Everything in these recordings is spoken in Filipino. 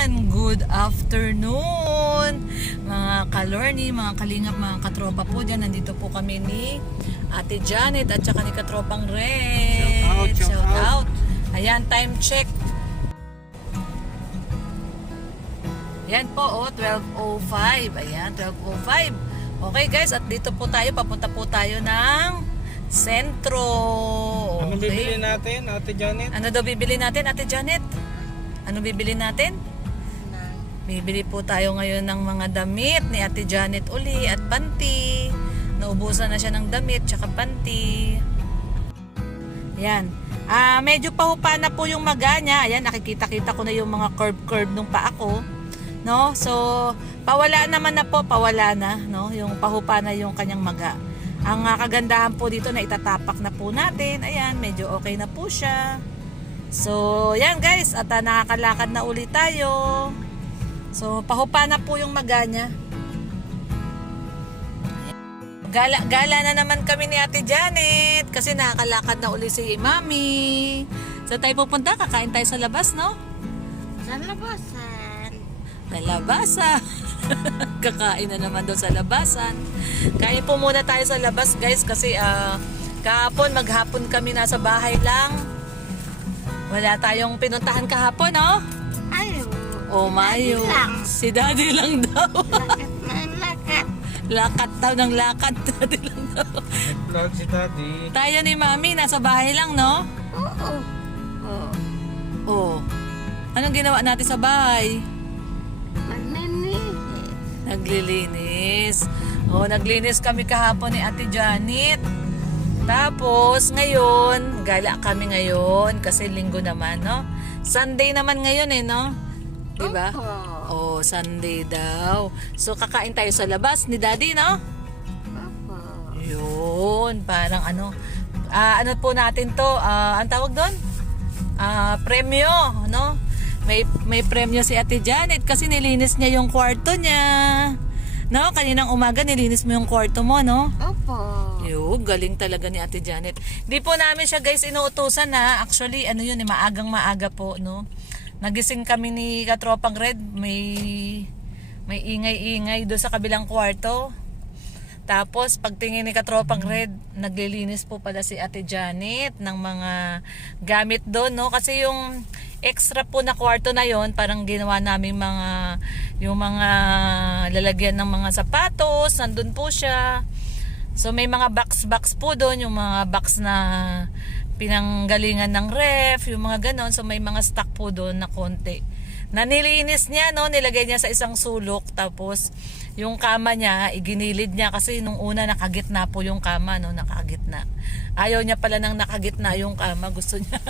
Ayan, good afternoon mga kalorni, mga kalingap, mga katropa po dyan. Nandito po kami ni Ate Janet at saka ni Katropang Red. Shout out. Ayan, time check. Ayan po, 12:05. Ayan, 12:05. Okay guys, at dito po tayo, papunta po tayo ng sentro. Ano bibili natin, Ate Janet? Ano daw bibili natin, Ate Janet? Ano bibili natin? Bibili po tayo ngayon ng mga damit ni Ate Janet uli at panty. Naubusan na siya ng damit tsaka panty. Ayan. Medyo pahupa na po yung maga niya. Ayan, nakikita-kita ko na yung mga curve-curve nung paa ko. No? So, pawala naman na po, pawala na. No? Yung pahupa na yung kanyang maga. Ang kagandahan po dito na itatapak na po natin. Ayan, medyo okay na po siya. So, yan guys, at nakakalakad na ulit tayo. So, pahupa na po yung maga niya. Gala na naman kami ni Ate Janet kasi nakakalakad na ulit si Mami. So, tayo pupunta, kakain tayo sa labas, no? Sa labasan. Sa labasan. Kakain na naman doon sa labasan. Kain po muna tayo sa labas guys kasi kahapon, maghapon kami nasa bahay lang. Wala tayong pinuntahan kahapon, no? Ayaw. Oh, mayo. Si Daddy lang daw. Lakat na lakat. Lakat daw ng lakat. Daddy lang daw. Nag-vlog si Daddy. Tayo ni Mami, nasa bahay lang, no? Oo. Oo. Oh. Anong ginawa natin sa bahay? Maninis. Naglilinis. Oh, naglinis kami kahapon ni Ate Janet. Tapos, ngayon, gala kami ngayon kasi linggo naman, no? Sunday naman ngayon eh, no? Diba? Oh, Sunday daw. So, kakain tayo sa labas ni Daddy, no? Opo. Yun, parang ano. Ano po natin to? Ang tawag doon? Premyo, no? May premyo si Ate Janet kasi nilinis niya yung kwarto niya. No? Kaninang umaga nilinis mo yung kwarto mo, no? Opo. Yung galing talaga ni Ate Janet. Di po namin siya guys inuutusan na. Actually, ano yun, maagang maaga po, no? Nagising kami ni Katropang Red. May ingay-ingay doon sa kabilang kwarto. Tapos, pagtingin ni Katropang Red, naglilinis po pala si Ate Janet ng mga gamit doon, no? Kasi yung extra po na kwarto na yon, parang ginawa namin yung mga lalagyan ng mga sapatos, nandun po siya. So may mga box po doon, yung mga box na pinanggalingan ng ref, yung mga ganon. So may mga stock po doon na konti. Nanilinis niya, no? Nilagay niya sa isang sulok. Tapos yung kama niya, iginilid niya kasi nung una nakagitna po yung kama, no? Nakagitna. Ayaw niya pala nang nakagitna yung kama. Gusto niya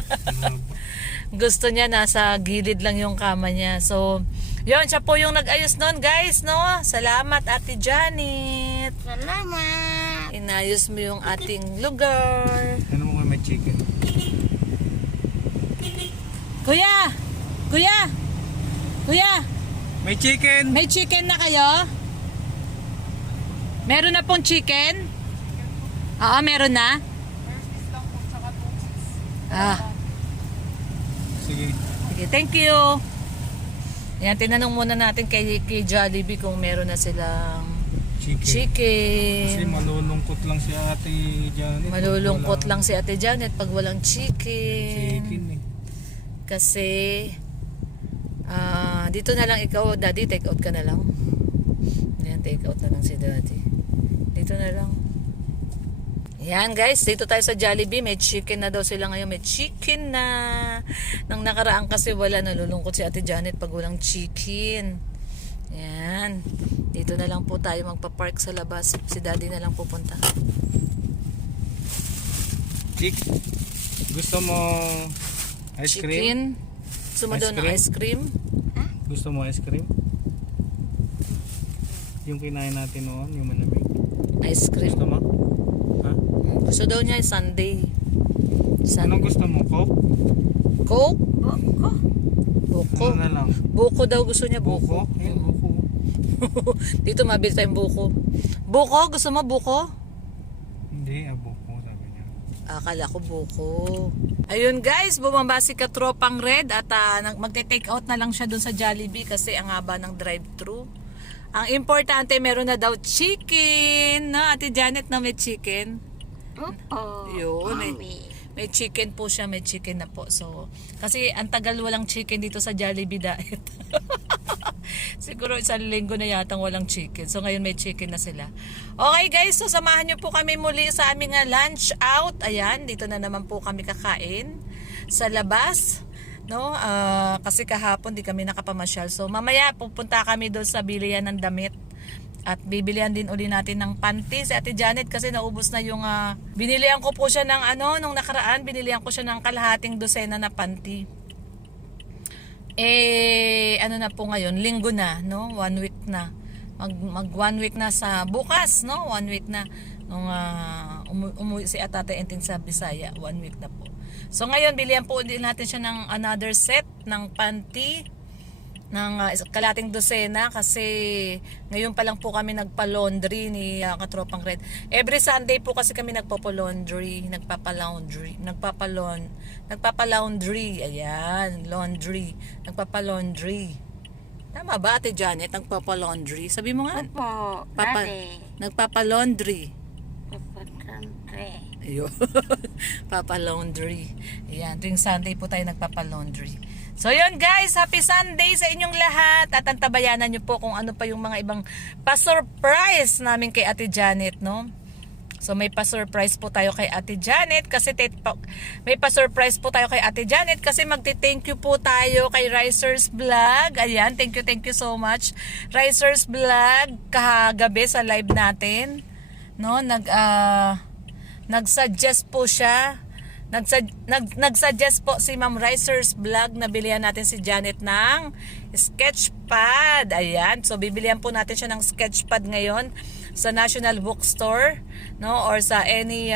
gusto niya nasa gilid lang yung kama niya. So, yun, siya po yung nag-ayos nun, guys, no? Salamat, Ate Janet. Salamat. Inayos mo yung ating lugar. Ano mo may chicken? Kuya! Kuya! Kuya! May chicken! May chicken na kayo? Meron na pong chicken? Oo, meron na? Sige. Sige, thank you. Yan, tinanong muna natin kay Jollibee kung meron na silang Chicken. Kasi chicken. malulungkot lang si Ate Janet. Malulungkot Wala lang si Ate Janet pag walang chicken chicken. eh. Kasi, dito na lang ikaw, Daddy, take out ka na lang. Yan, take out na lang si Daddy. Dito na lang. Yan guys, dito tayo sa Jollibee. May chicken na daw sila ngayon. May chicken na. Nang nakaraan kasi wala, nalulungkot si Ate Janet pag walang chicken. Yan. Dito na lang po tayo magpa-park sa labas. Si Daddy na lang pupunta. Gusto mo ice cream? Chicken. Gusto mo Ice daw ng cream? ice cream? Gusto mo ice cream? Yung kinain natin noon, yung malamig. Ice cream? Gusto mo? Ha? Gusto daw niya Sunday. Anong gusto mo? Coke? Coke? Boko. Buko. Ano na lang? Buko daw gusto niya, buko. Buko? Yung buko. Dito mabili tayong buko. Buko? Gusto mo buko? Hindi, buko sabi niya. Akala ko buko. Ayun guys, bumaba si Katropang Red at magte-take out na lang siya dun sa Jollibee kasi ang haba ng drive-thru. Ang importante, meron na daw chicken. No, Ate Janet, na may chicken. Opo. Yun, Mami. may chicken po siya, may chicken na po. So, kasi ang tagal walang chicken dito sa Jollibee diet. Siguro isang linggo na yatang walang chicken. So, ngayon may chicken na sila. Okay guys, so samahan nyo po kami muli sa aming lunch out. Ayan, dito na naman po kami kakain sa labas. No, kasi kahapon di kami nakapamasyal. So, mamaya pupunta kami doon sa bilihan ng damit. At bibilihan din uli natin ng panty si Ate Janet kasi naubos na yung binilihan ko po siya ng nung nakaraan, binilihan ko siya ng kalahating dosena na panty. Na po ngayon, linggo na, no? 1 week na. Mag 1 week na sa bukas, no? 1 week na nung umuwi si Atate Enting sa Bisaya, 1 week na po. So ngayon, bilihan po din natin siya ng another set ng panty ng kalating dosena kasi ngayon pa lang po kami nagpa-laundry ni Katropang Red. Every Sunday po kasi kami nagpapa-laundry. Ayan, laundry. Nagpapa-laundry. Tama ba, Ate Janet? Nagpapa-laundry. Sabi mo nga. Opo. Nagpapa-laundry. Papatante. Ayun. Papa-laundry. Ayan, tuwing Sunday po tayo nagpapa-laundry. So yun guys, happy Sunday sa inyong lahat at antabayanan nyo po kung ano pa yung mga ibang pa-surprise namin kay Ate Janet, no? So may pa-surprise po tayo kay Ate Janet kasi may pa-surprise po tayo kay Ate Janet kasi magti-thank you po tayo kay Risers Vlog. Ayan, thank you so much. Risers Vlog kahagabi sa live natin, no? Nag-suggest po siya. Nag-suggest po si Ma'am Risers Vlog na bilihan natin si Janet ng sketchpad. Ayan. So, bibilihan po natin siya ng sketchpad ngayon sa National Bookstore, no? Or sa any,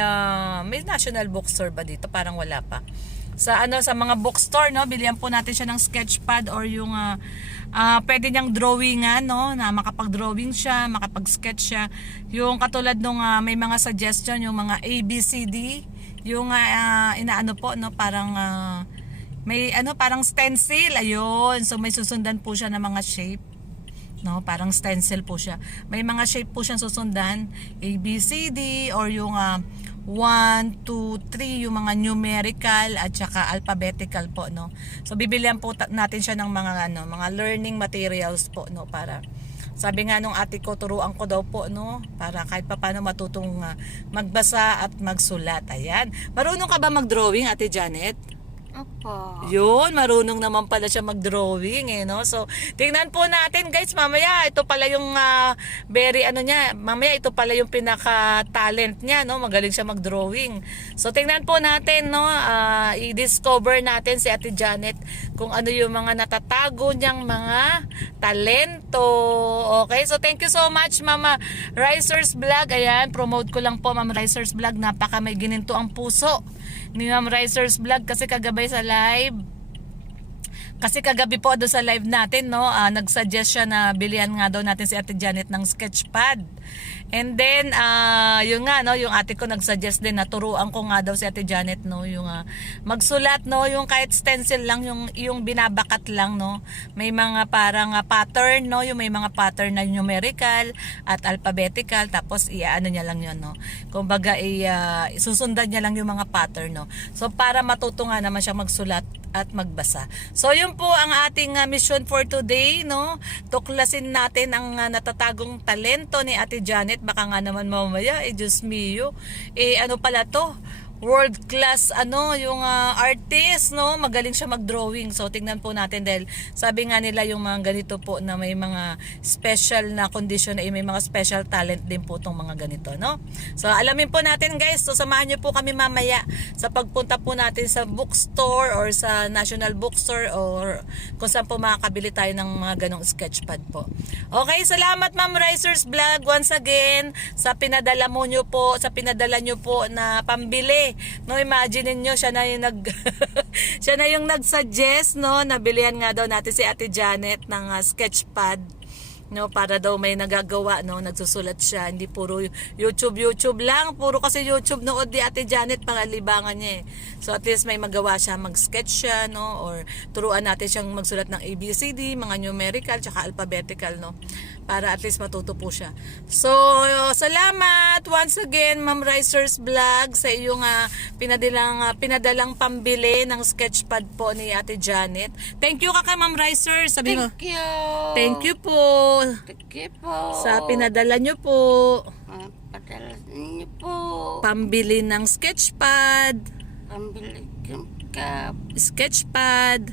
may National Bookstore ba dito? Parang wala pa. Sa mga bookstore, no? Bilihan po natin siya ng sketchpad or yung pwede niyang drawingan, no? Na makapag-drawing siya, makapag-sketch siya. Yung katulad nung may mga suggestion, yung mga ABCD, yung inaano po, no? Parang may parang stencil, ayun. So may susundan po siya ng mga shape, no? Parang stencil po siya. May mga shape po siyang susundan, ABCD or yung 1, 2, 3 yung mga numerical at saka alphabetical po, no? So bibilihan po natin siya ng mga mga learning materials po, no? Para sabi nga nung ate ko, turuan ko daw po, no? Para kahit paano matutong magbasa at magsulat. Ayan. Marunong ka ba mag-drawing, Ate Janet? Opo. Yun, marunong naman pala siya mag-drawing, no? So, tingnan po natin, guys, mamaya, ito pala yung mamaya ito pala yung pinaka-talent niya, no? Magaling siya mag-drawing. So, tingnan po natin, no? I-discover natin si Ate Janet kung ano yung mga natatago niyang mga talento. Okay? So, thank you so much, Mama Risers Vlog. Ayan, promote ko lang po, Mama Risers Vlog. Napaka may gininto ang puso ni Ma'am Risers Vlog kasi kagabi sa live. Kasi kagabi po doon sa live natin, no, nag-suggest siya na bilihan nga daw natin si Ate Janet ng sketchpad. And then, yun nga, no, yung ate ko nag-suggest din na turuan ko nga daw si Ate Janet, no, yung magsulat, no, yung kahit stencil lang, yung binabakat lang, no. May mga parang pattern, no, yung may mga pattern na numerical at alphabetical, tapos iaano niya lang yun, no. Kumbaga, susundan niya lang yung mga pattern, no. So, para matuto nga naman siya magsulat at magbasa. So, yun po ang ating mission for today, no? Tuklasin natin ang natatagong talento ni Ate Janet. Baka nga naman mamaya, Diyos mio, ano pala to? World class yung artist, no? Magaling siya mag-drawing. So tingnan po natin dahil sabi nga nila yung mga ganito po na may mga special na condition may mga special talent din po tong mga ganito, no? So alamin po natin, guys. So samahan niyo po kami mamaya sa pagpunta po natin sa bookstore or sa National Bookstore or kung saan po makakabili tayo ng mga ganong sketchpad po. Okay, salamat Ma'am Risers Vlog once again sa pinadala niyo po na pambili. No, imagine niyo siya na yung siya na yung nag-suggest, no, na bilihan nga daw natin si Ate Janet ng sketchpad. no, para daw may nagagawa, no, nagsusulat siya, hindi puro YouTube lang, puro kasi YouTube nood di Ate Janet, pangalibangan niya eh. So at least may magawa siya, mag-sketch siya, no, or turuan natin siyang magsulat ng ABCD, mga numerical, tsaka alphabetical, no, para at least matuto po siya. So salamat once again Ma'am Risers Vlog sa iyong pinadalang pambili ng sketchpad po ni Ate Janet. Thank you ka kay Ma'am Riser, sabi mo. Thank you. Thank you po Thank you po. sa pinadala nyo po. Padala niyo po. Pambili ng sketchpad. Pambili ng cup. Sketchpad.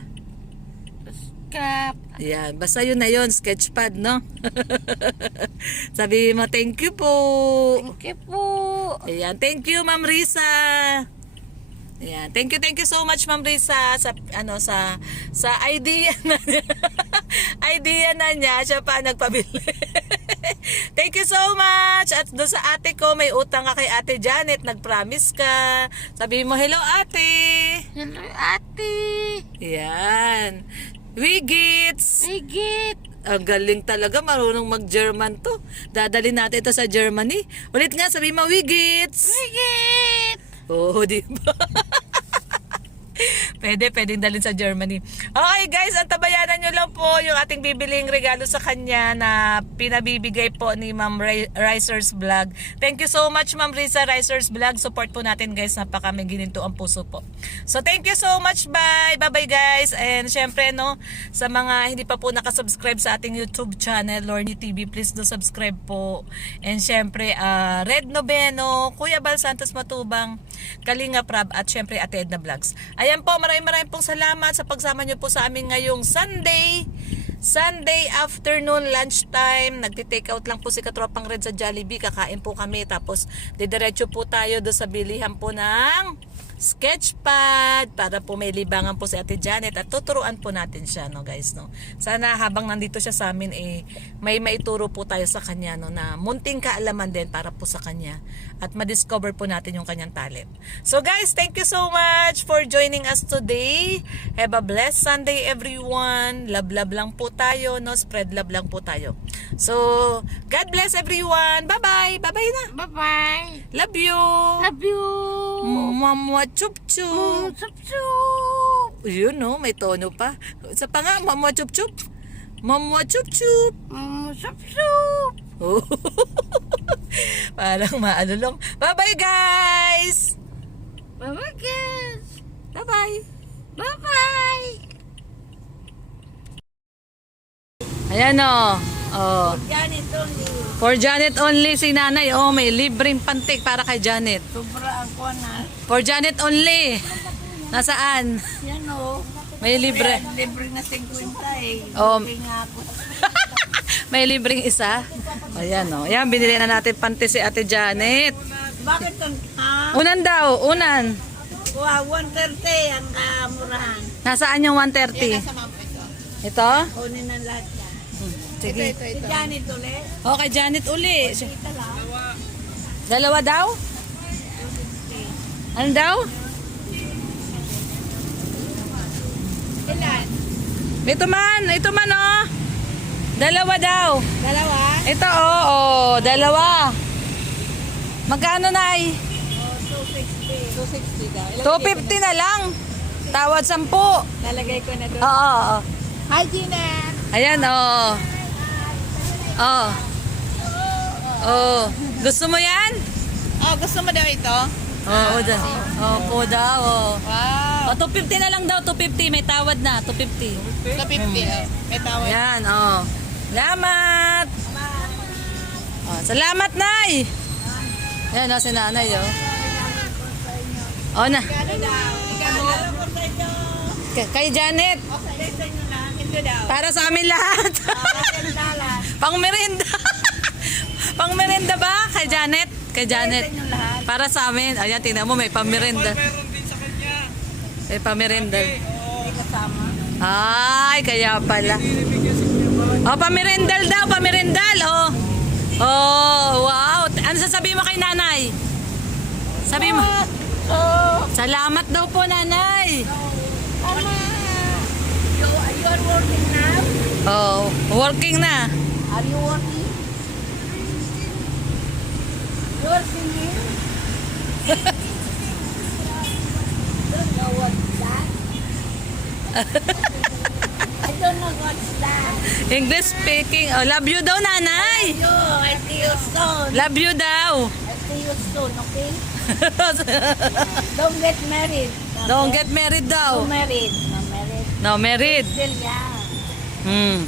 Cup. Ayan, basta yun na yun, sketchpad, no? Sabi mo, thank you po. Thank you po. Ayan, thank you Ma'am Risa. Ayan, thank you so much Ma'am Risa sa idea na idea na niya, siya pa nagpabili. Thank you so much. At doon sa ate ko, may utang ka kay Ate Janet, nag-promise ka. Sabi mo, hello ate. Hello, ate. Ayan. Wigits. Sigit. Ang galing talaga, marunong mag-German to. Dadali natin ito sa Germany. Ulit nga, sabi mo, Wigits. Sigit. Oo, di ba? Pwedeng dalhin sa Germany. Okay guys, antabayanan nyo lang po yung ating bibiling regalo sa kanya na pinabibigay po ni Ma'am Risers Vlog. Thank you so much Ma'am Risa Risers Vlog. Support po natin guys, napaka may gininto ang puso po. So thank you so much, bye bye guys. And syempre no, sa mga hindi pa po nakasubscribe sa ating YouTube channel Lorny TV, please do subscribe po. And syempre Red Noveno, Kuya Bal Santos Matubang, Kalinga Prab, at syempre Ate Edna Vlogs. Ayan po, maraming pong salamat sa pagsama nyo po sa amin ngayong Sunday afternoon lunchtime. Nagti-take out lang po si Katropang Red sa Jollibee. Kakain po kami, tapos didiretso po tayo do sa bilihan po ng sketchpad para po may libangan po si Ate Janet at tuturuan po natin siya, no guys, no. Sana habang nandito siya sa amin may maituro po tayo sa kanya, no, na munting kaalaman din para po sa kanya at ma-discover po natin yung kanyang talent. So guys, thank you so much for joining us today. Have a blessed Sunday everyone. Love lang po tayo, no, spread love lang po tayo. So God bless everyone. Bye-bye. Bye-bye na. Bye-bye. Love you. Love you. Mamwa chup-chup. Sup-sup. Yun, no, may tono pa. Sa pa nga, mamwa chup-chup. Mamwa chup-chup. Sup-sup. Oh. Parang maalulong. Bye-bye, guys! Bye-bye, guys. Bye-bye! Bye-bye. Ayan, oh. Oh. Janet only. For Janet only, si nanay. Oh, may libreng pantik para kay Janet. Sobra ang kuwanan. For Janet only. Nasaan? Yan o. May libre. Libre na 50 eh. Oh. Hindi nga ako. May libreng isa. Ayan, oh. Ayan, binili na natin panty si Ate Janet. Bakit ang Unan daw, unan. Wow, 130 ang kamurahan. Nasaan yung 130? Ito? Kunin ang lahat yan. Sige. Si Janet ulit. Okay, Janet uli. Kita lang. Dalawa daw? Ano daw? Ilan? Ito man, oh. Dalawa daw. Dalawa? Ito, oh, dalawa. Magkano na ay? 260 daw. 250 na lang. Tawad 10. Lalagay ko na doon. Oo. Hi, Gina. Ayan, oh. Oh. Oh. Gusto mo yan? Oh, gusto mo daw ito? Oo, daw. Opo daw, oh. Wow. Oh, 250 na lang daw, 250. May tawad na, 250. Sa 50. May tawad. Ayan, oh. Salamat. Oh, salamat, Nay. Ayan, oh, si Nanay, oh. Oh, na. Ano daw? Kay Janet. Ito daw. Para sa amin lahat. Pang merenda. Pang merenda ba? Kay Janet? Kay Janet. Para sa amin. Ayan, tingnan mo, may pamerenda. Meron din sa kanya. May pamerenda. Hindi kasama. Ay, kaya pala. Oh, pamerendal daw, pamerendal. Oh. Oh, wow. Ano sasabihin mo kay nanay? Sabi mo. Salamat daw po, nanay. Mama, you are working now? Oh, working na. Are you working? You are singing? Don't know what's that. I don't know what's that. English speaking. Oh, love you daw, nanay. Yo, I see you soon. Love you daw. I see you soon, okay? Don't get married. Okay? Don't get married No daw. married. No married. No, married. Still young. Hmm.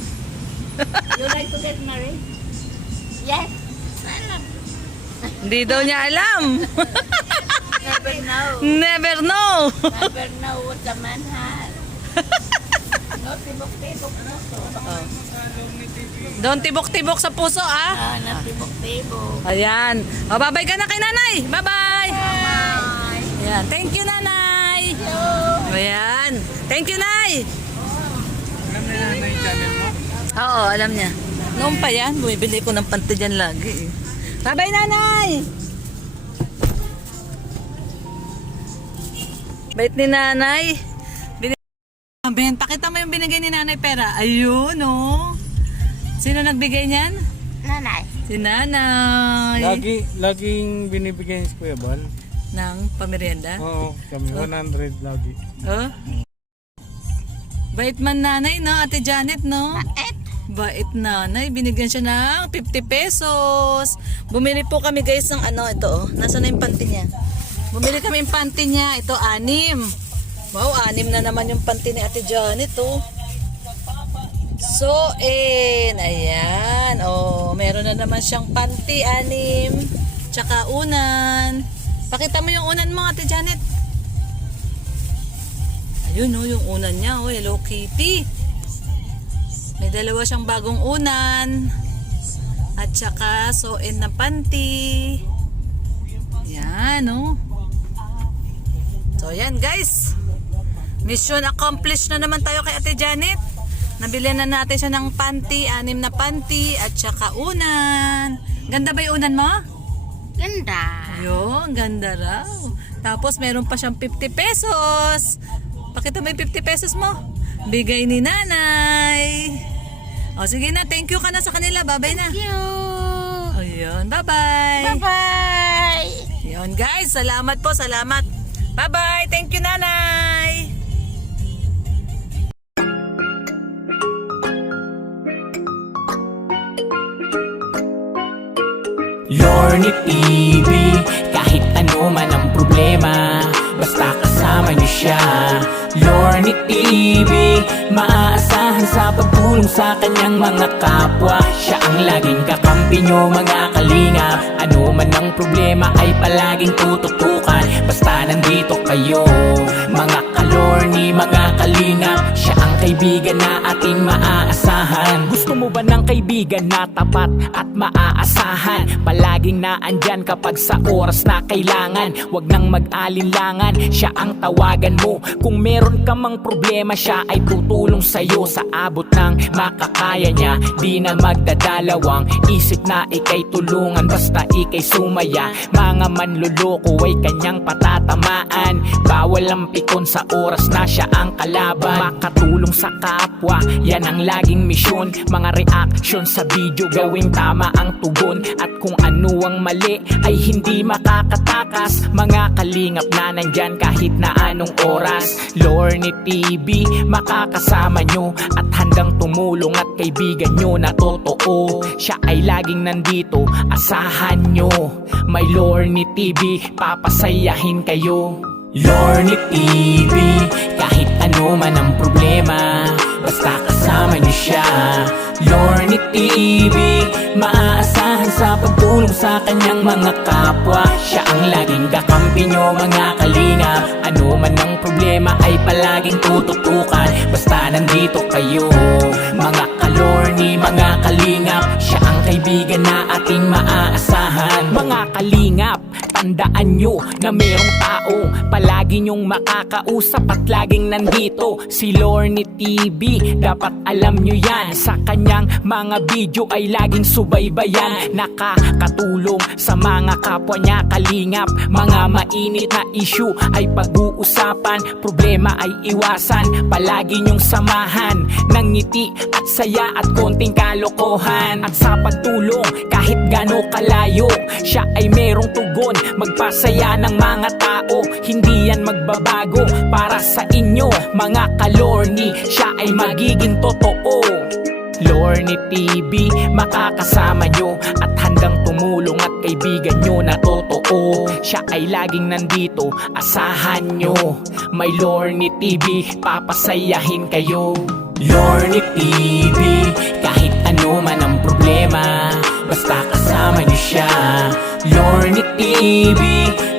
You like to get married? Yes. Hindi daw niya alam. Never know. Never know. Never know what the man has. No, tibok-tibok mo to. Don't tibok-tibok sa puso, ah. Ah, na tibok-tibok. Ayan. O, bye-bye ka na kay nanay. Bye-bye. Bye. Ayan. Thank you, nanay. Ayan. Thank you, nay. Alam na nanay channel mo? Oo, alam niya. Noon pa yan, bumibili ko ng panty dyan lagi. Bye-bye, nanay! Bait ni nanay. Ben, pakita mo yung binigay ni nanay pera. Ayun, oh. Sino nagbigay niyan? Nanay. Si nanay. Laging binibigyan si Kuya Bal. Ng pamerienda. Oo, kami 100 lagi. Oh? Bait man nanay, no? Ate Janet, no? Bait nanay. Binigyan siya ng 50 pesos. Bumili po kami guys ng ano, ito oh. Nasaan na yung panty niya? Bumili kami yung panty niya. Ito, 6. Wow, 6 na naman yung panty ni Ate Janet, oh. So, ayan. Oh, meron na naman siyang panty, 6. Tsaka unan. Pakita mo yung unan mo, Ate Janet. Ayun, oh, yung unan niya, oh. Hello Kitty. May dalawa siyang bagong unan. At saka, so-in na panty. Yan, oh. So, yan, guys. Mission accomplished na naman tayo kay Ate Janet. Nabilihan na natin siya ng panty, 6 na panty, at saka unan. Ganda ba yung unan mo? Ganda. Ayun, ganda raw. Tapos meron pa siyang 50 pesos. Pakita mo yung 50 pesos mo. Bigay ni nanay. O sige na, thank you ka na sa kanila. Bye-bye na. Thank you. Ayun, bye-bye. Bye-bye. Ayun guys, salamat po, salamat. Bye-bye, thank you nanay. Lorny TV, kahit ano man ang problema, basta kasama niyo siya. Lorny TV, maaasahan sa pagtulong sa kanyang mga kapwa. Siya ang laging kakampi niyo mga kalingap. Ano man ang problema ay palaging tututukan, basta nandito kayo mga kalorny, mga kalingap. Siya ang kaibigan na ating maaasahan. Gusto mo ba ng kaibigan na tapat at maaasahan? Palaging naandyan kapag sa oras na kailangan. Huwag nang mag-alinlangan, siya ang tawagan mo. Kung meron ka mang problema, siya ay tutulong sa'yo sa abot ng makakaya niya. Di na magdadalawang isip na ikay tulungan, basta ikay sumaya. Mga manluloko ay kanyang patatamaan. Bawal ang pikon sa oras na siya ang kalaban. Makatulong sa kapwa, yan ang laging misyon. Mga reaction sa video, gawing tama ang tugon. At kung ano ang mali ay hindi makakatakas. Mga kalingap na nandyan kahit na anong oras. Lorny TV, makakasama nyo at handang tumulong at kaibigan nyo na totoo. Siya ay laging nandito, asahan nyo. May Lorny TV, papasayahin kayo. Lorny TV, kahit ano man ang problema, basta kasama niyo siya. Lorny TV, maaasahan sa pagtulong sa kanyang mga kapwa. Siya ang laging kakampi niyo mga kalingap. Ano man ang problema ay palaging tututukan, basta nandito kayo mga kalorny, mga kalingap. Siya ang kaibigan na ating maaasahan. Mga kalingap, Tandaan nyo na merong tao palagi nyong makakausap at laging nandito, si Lorny TV. Dapat alam nyo yan, sa kanyang mga video ay laging subaybayan. Nakakatulong sa mga kapwa niya kalingap. Mga mainit na issue ay pag-uusapan, problema ay iwasan. Palagi nyong samahan ng ngiti at saya at konting kalokohan. At sa pagtulong kahit gano kalayo, siya ay merong tugon, magpasaya ng mga tao. Hindi yan magbabago para sa inyo mga ka-Lorny, siya ay magiging totoo. Lorny TV, makakasama nyo at handang tumulong at kaibigan nyo na totoo. Siya ay laging nandito, asahan nyo. May Lorny TV, papasayahin kayo. Lorny TV, kahit ano man ang problema, basta kasama nyo siya. Lorny TV,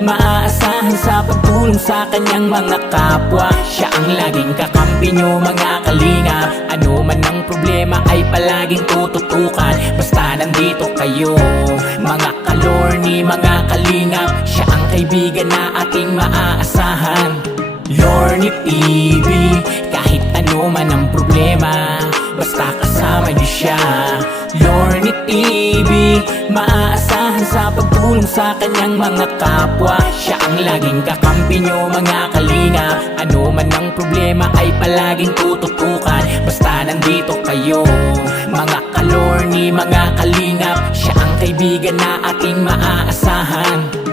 maaasahan sa pagtulong sa kanyang mga kapwa. Siya ang laging kakampi nyo mga kalingap. Ano man ang problema ay palaging tututukan, basta nandito kayo mga ka-Lorny, mga kalingap. Siya ang kaibigan na ating maaasahan. Lorny TV, kahit ano man ang problema, basta kasama niyo siya. Lorny TV, maaasahan sa pagtulong sa kanyang mga kapwa. Siya ang laging kakampi nyo mga kalingap. Ano man ang problema ay palaging tututukan, basta nandito kayo mga ka-Lorny, mga kalingap. Siya ang kaibigan na ating maaasahan.